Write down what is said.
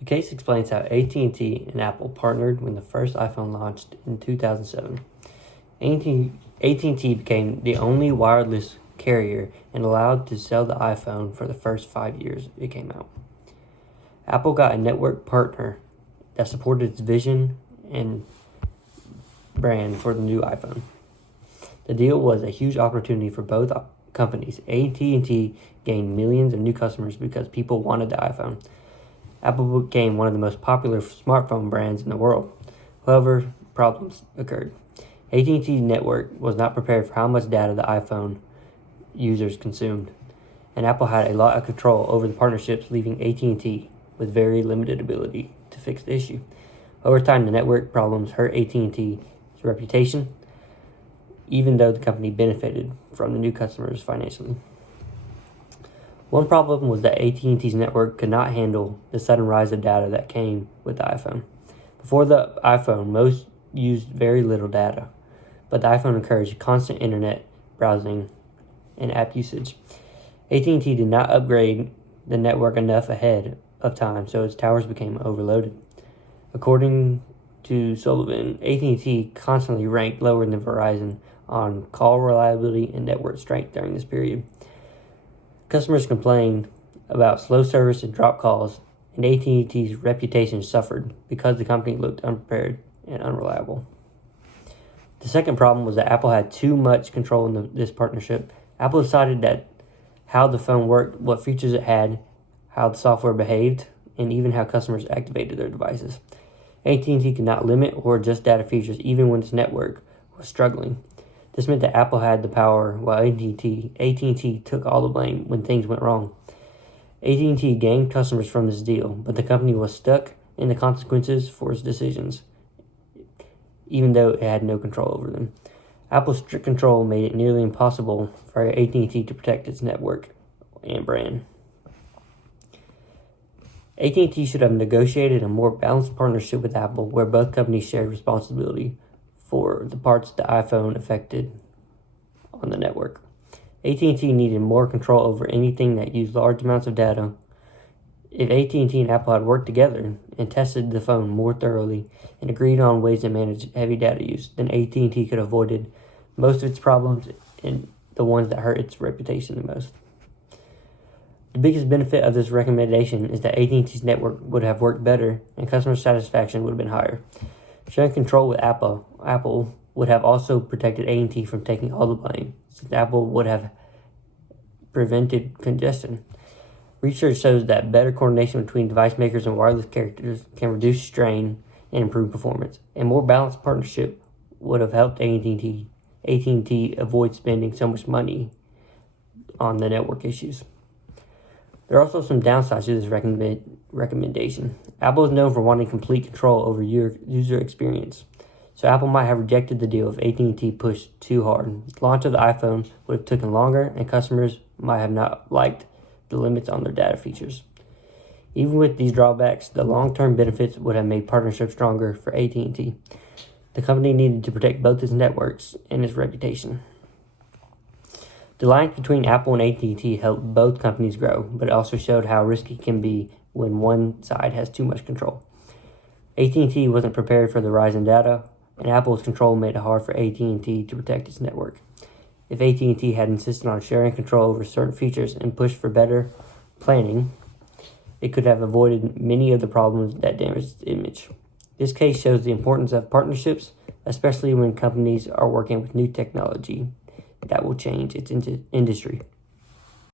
The case explains how AT&T and Apple partnered when the first iPhone launched in 2007. AT&T became the only wireless carrier and allowed to sell the iPhone for the first 5 years it came out. Apple got a network partner that supported its vision and brand for the new iPhone. The deal was a huge opportunity for both companies. AT&T gained millions of new customers because people wanted the iPhone. Apple became one of the most popular smartphone brands in the world. However, problems occurred. AT&T's network was not prepared for how much data the iPhone users consumed, and Apple had a lot of control over the partnerships, leaving AT&T with very limited ability to fix the issue. Over time, the network problems hurt AT&T's reputation, even though the company benefited from the new customers financially. One problem was that AT&T's network could not handle the sudden rise of data that came with the iPhone. Before the iPhone, most used very little data, but the iPhone encouraged constant internet browsing and app usage. AT&T did not upgrade the network enough ahead of time, so its towers became overloaded. According to Sullivan, AT&T constantly ranked lower than Verizon on call reliability and network strength during this period. Customers complained about slow service and dropped calls, and AT&T's reputation suffered because the company looked unprepared and unreliable. The second problem was that Apple had too much control in this partnership. Apple decided that how the phone worked, what features it had, how the software behaved, and even how customers activated their devices. AT&T could not limit or adjust data features even when its network was struggling. This meant that Apple had the power while AT&T took all the blame when things went wrong. AT&T gained customers from this deal, but the company was stuck in the consequences for its decisions, even though it had no control over them. Apple's strict control made it nearly impossible for AT&T to protect its network and brand. AT&T should have negotiated a more balanced partnership with Apple where both companies shared responsibility for the parts the iPhone affected on the network. AT&T needed more control over anything that used large amounts of data. If AT&T and Apple had worked together and tested the phone more thoroughly and agreed on ways to manage heavy data use, then AT&T could have avoided most of its problems and the ones that hurt its reputation the most. The biggest benefit of this recommendation is that AT&T's network would have worked better and customer satisfaction would have been higher. Sharing control with Apple would have also protected AT&T from taking all the blame, since Apple would have prevented congestion. Research shows that better coordination between device makers and wireless carriers can reduce strain and improve performance. A more balanced partnership would have helped AT&T avoid spending so much money on the network issues. There are also some downsides to this recommendation. Apple is known for wanting complete control over your user experience, so Apple might have rejected the deal if AT&T pushed too hard. The launch of the iPhone would have taken longer, and customers might have not liked the limits on their data features. Even with these drawbacks, the long-term benefits would have made partnerships stronger for AT&T. The company needed to protect both its networks and its reputation. The alliance between Apple and AT&T helped both companies grow, but it also showed how risky it can be when one side has too much control. AT&T wasn't prepared for the rise in data, and Apple's control made it hard for AT&T to protect its network. If AT&T had insisted on sharing control over certain features and pushed for better planning, it could have avoided many of the problems that damaged its image. This case shows the importance of partnerships, especially when companies are working with new technology that will change its industry.